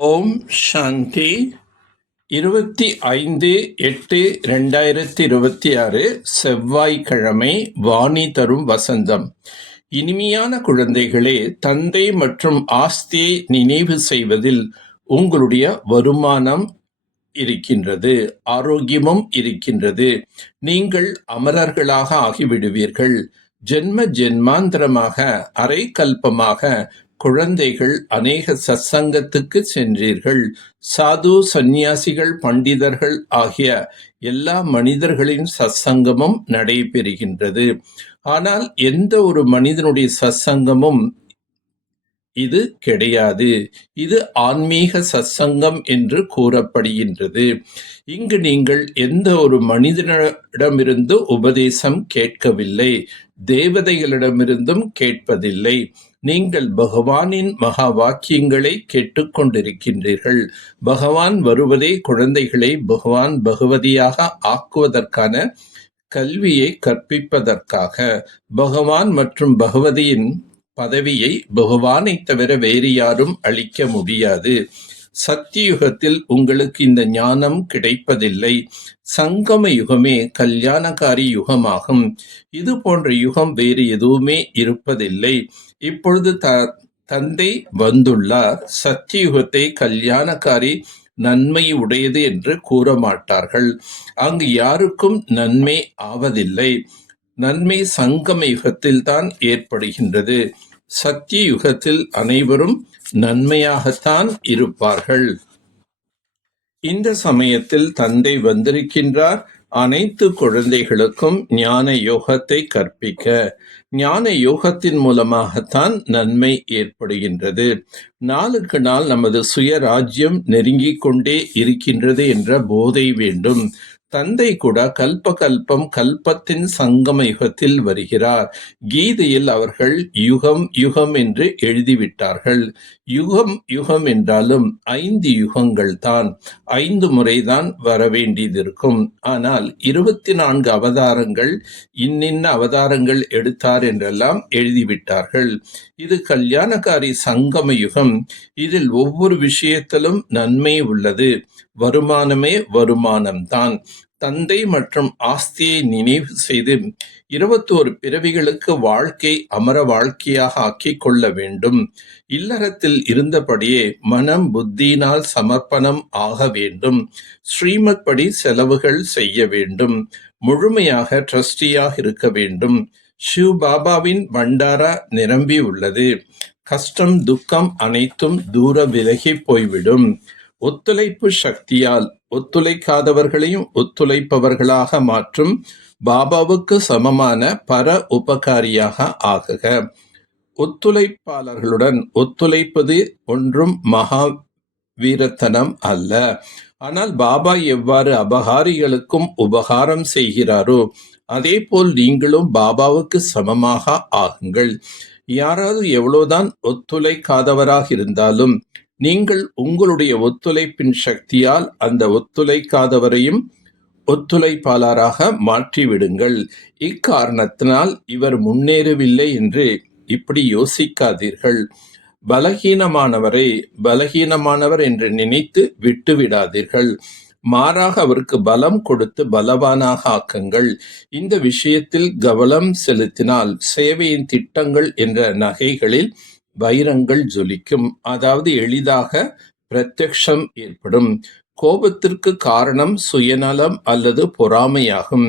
ஓம் சாந்தி 25/8/2026 செவ்வாய்க்கிழமை. வாணி தரும் வசந்தம். இனிமையான குழந்தைகளே, தந்தை மற்றும் ஆஸ்தியை நினைவு செய்வதில் உங்களுடைய வருமானம் இருக்கின்றது, ஆரோக்கியமும் இருக்கின்றது. நீங்கள் அமரர்களாக ஆகிவிடுவீர்கள். ஜென்ம ஜென்மாந்திரமாக அரை கல்பமாக குழந்தைகள் அநேக சத்சங்கத்துக்கு சென்றீர்கள். சாது, சந்நியாசிகள், பண்டிதர்கள் ஆகிய எல்லா மனிதர்களின் சத்சங்கமும் நடைபெறுகின்றது. ஆனால் எந்த ஒரு மனிதனுடைய சத்சங்கமும் இது கிடையாது. இது ஆன்மீக சத்சங்கம் என்று கூறப்படுகின்றது. இங்கு நீங்கள் எந்த ஒரு மனிதனிடமிருந்து உபதேசம் கேட்கவில்லை, தேவதைகளிடமிருந்தும் கேட்பதில்லை. நீங்கள் பகவானின் மகா வாக்கியங்களை கேட்டுக்கொண்டிருக்கின்றீர்கள். பகவான் வருவதே குழந்தைகளை பகவான் பகவதியாக ஆக்குவதற்கான கல்வியை கற்பிப்பதற்காக. பகவான் மற்றும் பகவதியின் பதவியை பகவானை தவிர வேறு யாரும் அளிக்க முடியாது. சத்தியுகத்தில் உங்களுக்கு இந்த ஞானம் கிடைப்பதில்லை. சங்கம யுகமே கல்யாணக்காரி யுகமாகும். இது போன்ற யுகம் வேறு எதுவுமே இருப்பதில்லை. இப்பொழுது தந்தை வந்துள்ளார். சத்தியுகத்தை கல்யாணக்காரி நன்மை உடையது என்று கூற மாட்டார்கள். அங்கு யாருக்கும் நன்மை ஆவதில்லை. நன்மை சங்கம யுகத்தில் தான் ஏற்படுகின்றது. சத்திய யுகத்தில் அனைவரும் நன்மையாகத்தான் இருப்பார்கள். இந்த சமயத்தில் தந்தை வந்திருக்கின்றார். அனைத்து குழந்தைகளுக்கும் ஞான யோகத்தை கற்பிக்க. ஞான யோகத்தின் மூலமாகத்தான் நன்மை ஏற்படுகின்றது. நாளுக்கு நாள் நமது சுயராஜ்யம் நெருங்கிக் கொண்டே இருக்கின்றது என்ற போதை வேண்டும். தந்தை கூட கல்பம் கல்பத்தின் சங்கம யுகத்தில் வருகிறார். கீதையில் அவர்கள் யுகம் யுகம் என்று எழுதிவிட்டார்கள். யுகம் யுகம் என்றாலும் 5 யுகங்கள் தான். 5 முறைதான் வரவேண்டியதிருக்கும். ஆனால் 24 அவதாரங்கள், இன்னின்ன அவதாரங்கள் எடுத்தார் என்றெல்லாம் எழுதிவிட்டார்கள். இது கல்யாணக்காரி சங்கம யுகம். இதில் ஒவ்வொரு விஷயத்திலும் நன்மை உள்ளது. வருமானமே வருமானம்தான். தந்தை மற்றும் ஆஸ்தியை நினைவு செய்து 21 பிறவிகளுக்கு வாழ்க்கை அமர வாழ்க்கையாக ஆக்கிக் கொள்ள வேண்டும். இல்லறத்தில் இருந்தபடியே மனம் புத்தியினால் சமர்ப்பணம் ஆக வேண்டும். ஸ்ரீமத் படி செலவுகள் செய்ய வேண்டும். முழுமையாக ட்ரஸ்டியாக இருக்க வேண்டும். ஷிவ் பாபாவின் பண்டாரா நிரம்பி உள்ளது. கஷ்டம் துக்கம் அனைத்தும் தூர விலகி போய்விடும். ஒத்துழைப்பு சக்தியால் ஒத்துழைக்காதவர்களையும் ஒத்துழைப்பவர்களாக மாற்றும் பாபாவுக்கு சமமான பர உபகாரியாக ஆகுக. ஒத்துழைப்பாளர்களுடன் ஒத்துழைப்பது ஒன்றும் மகா வீரத்தனம் அல்ல. ஆனால் பாபா எவ்வாறு அபகாரிகளுக்கும் உபகாரம் செய்கிறாரோ அதே போல் நீங்களும் பாபாவுக்கு சமமாக ஆகுங்கள். யாராவது எவ்வளவுதான் ஒத்துழைக்காதவராக இருந்தாலும் நீங்கள் உங்களுடைய ஒத்துழைப்பின் சக்தியால் அந்த ஒத்துழைக்காதவரையும் ஒத்துழைப்பாளராக மாற்றிவிடுங்கள். இக்காரணத்தினால் இவர் முன்னேறவில்லை என்று இப்படி யோசிக்காதீர்கள். பலகீனமானவரை பலகீனமானவர் என்று நினைத்து விட்டுவிடாதீர்கள். மாறாக அவருக்கு பலம் கொடுத்து பலவானாக ஆக்குங்கள். இந்த விஷயத்தில் கவனம் செலுத்தினால் சேவையின் திட்டங்கள் என்ற நகைகளில் வைரங்கள் ஜொலிக்கும். அதாவது எளிதாக பிரத்யக்ஷம் ஏற்படும். கோபத்திற்கு காரணம் சுயநலம் அல்லது பொறாமையாகும்.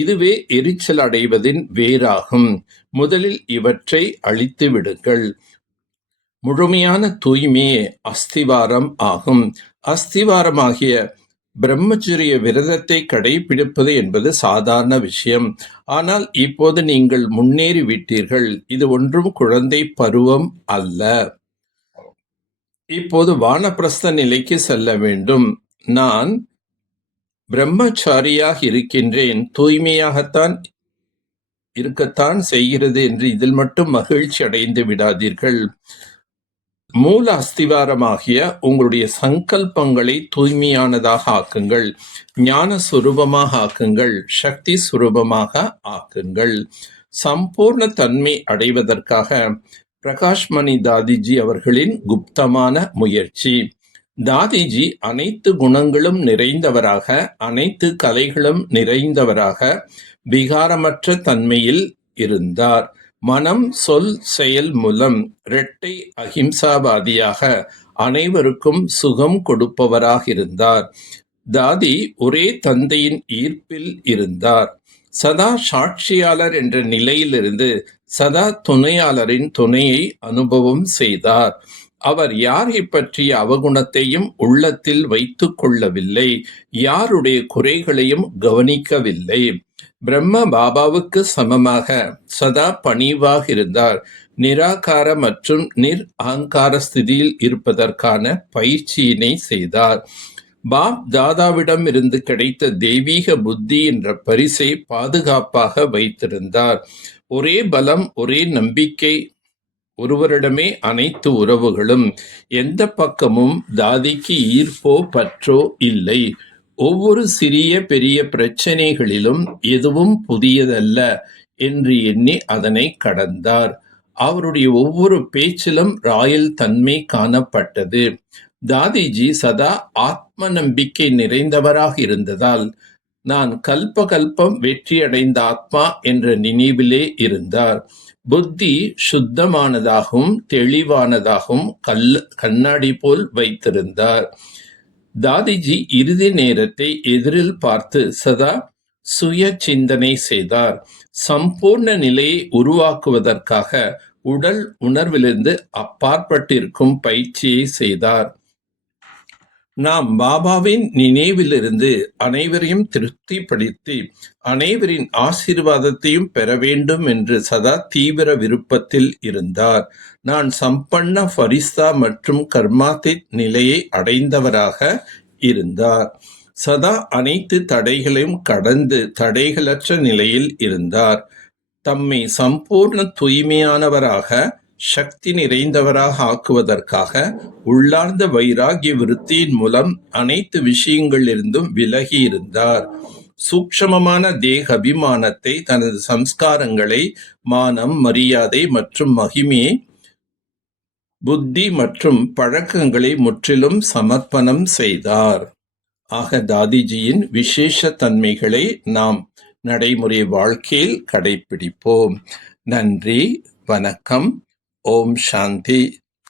இதுவே எரிச்சல் அடைவதின் வேறாகும். முதலில் இவற்றை அழித்து விடுங்கள். முழுமையான தூய்மையே அஸ்திவாரம் ஆகும். அஸ்திவாரமாகிய பிரம்மச்சரிய விரதத்தை கடைபிடிப்பது என்பது சாதாரண விஷயம். ஆனால் இப்போது நீங்கள் முன்னேறி விட்டீர்கள். இது ஒன்றும் குழந்தை பருவம் அல்ல. இப்போது வானப்பிரஸ்த நிலைக்கு செல்ல வேண்டும். நான் பிரம்மச்சாரியாக இருக்கின்றேன், தூய்மையாகத்தான் இருக்கத்தான் செய்கிறது என்று இதில் மட்டும் மகிழ்ச்சி அடைந்து விடாதீர்கள். மூல அஸ்திவாரமாகிய உங்களுடைய சங்கல்பங்களை தூய்மையானதாக ஆக்குங்கள். ஞான சுரூபமாக ஆக்குங்கள். சக்தி சுரூபமாக ஆக்குங்கள். சம்பூர்ண தன்மை அடைவதற்காக பிரகாஷ்மணி தாதிஜி அவர்களின் குப்தமான முயற்சி. தாதிஜி அனைத்து குணங்களும் நிறைந்தவராக, அனைத்து கலைகளும் நிறைந்தவராக, விகாரமற்ற தன்மையில் இருந்தார். மனம், சொல், செயல் மூலம் இரட்டை அகிம்சாவாதியாக அனைவருக்கும் சுகம் கொடுப்பவராக இருந்தார். தாதி ஒரே தந்தையின் ஈர்ப்பில் இருந்தார். சதா சாட்சியாளர் என்ற நிலையிலிருந்து சதா துணையாளரின் துணையை அனுபவம் செய்தார். அவர் யாரை பற்றிய அவகுணத்தையும் உள்ளத்தில் வைத்துக் கொள்ளவில்லை, யாருடைய குறைகளையும் கவனிக்கவில்லை. பிரம்ம பாபாவுக்கு சமமாக சதா பணிவாக இருந்தார். நிராகார மற்றும் அகங்கார ஸ்திதியில் இருப்பதற்கான பயிற்சியினை செய்தார். பாப் தாதாவிடம் இருந்து கிடைத்த தெய்வீக புத்தி என்ற பரிசை பாதுகாப்பாக வைத்திருந்தார். ஒரே பலம், ஒரே நம்பிக்கை, ஒருவரிடமே அனைத்து உறவுகளும். எந்த பக்கமும் தாதிக்கு ஈர்ப்போ பற்றோ இல்லை. ஒவ்வொரு சிறிய பெரிய பிரச்சனைகளிலும் எதுவும் புதியதல்ல என்று எண்ணி அதனை கடந்தார். அவருடைய ஒவ்வொரு பேச்சிலும் ராயல் தன்மை காணப்பட்டது. தாதிஜி சதா ஆத்ம நம்பிக்கை நிறைந்தவராக இருந்ததால் நான் கல்பம் வெற்றியடைந்த ஆத்மா என்ற நினைவிலே இருந்தார். புத்தி சுத்தமானதாகவும் தெளிவானதாகவும் கண்ணாடி போல் வைத்திருந்தார். தாதிஜி இறுதி நேரத்தை எதிரில் பார்த்து சதா சுய சிந்தனை செய்தார். சம்பூர்ண நிலையை உருவாக்குவதற்காக உடல் உணர்விலிருந்து அப்பாற்பட்டிருக்கும் பயிற்சியை செய்தார். நாம் பாபாவின் நினைவிலிருந்து அனைவரையும் திருப்திப்படுத்தி அனைவரின் ஆசீர்வாதத்தையும் பெற வேண்டும் என்று சதா தீவிர விருப்பத்தில் இருந்தார். நான் சம்பன்ன ஃபரிஸ்தா மற்றும் கர்மாத்தித் நிலையை அடைந்தவராக இருந்தார். சதா அனைத்து தடைகளையும் கடந்து தடைகளற்ற நிலையில் இருந்தார். தம்மை சம்பூர்ண தூய்மையானவராக, சக்தி நிறைந்தவராக ஆக்குவதற்காக உள்ளார்ந்த வைராகிய விருத்தியின் மூலம் அனைத்து விஷயங்களிலிருந்தும் விலகி இருந்தார். சூக்ஷமமான தேக அபிமானத்தை, தனது சம்ஸ்காரங்களை, மானம், மரியாதை மற்றும் மகிமையை, புத்தி மற்றும் பழக்கங்களை முற்றிலும் சமர்ப்பணம் செய்தார். ஆக தாதிஜியின் விசேஷ தன்மைகளை நாம் நடைமுறை வாழ்க்கையில் கடைபிடிப்போம். நன்றி, வணக்கம். ஓம் சாந்தி.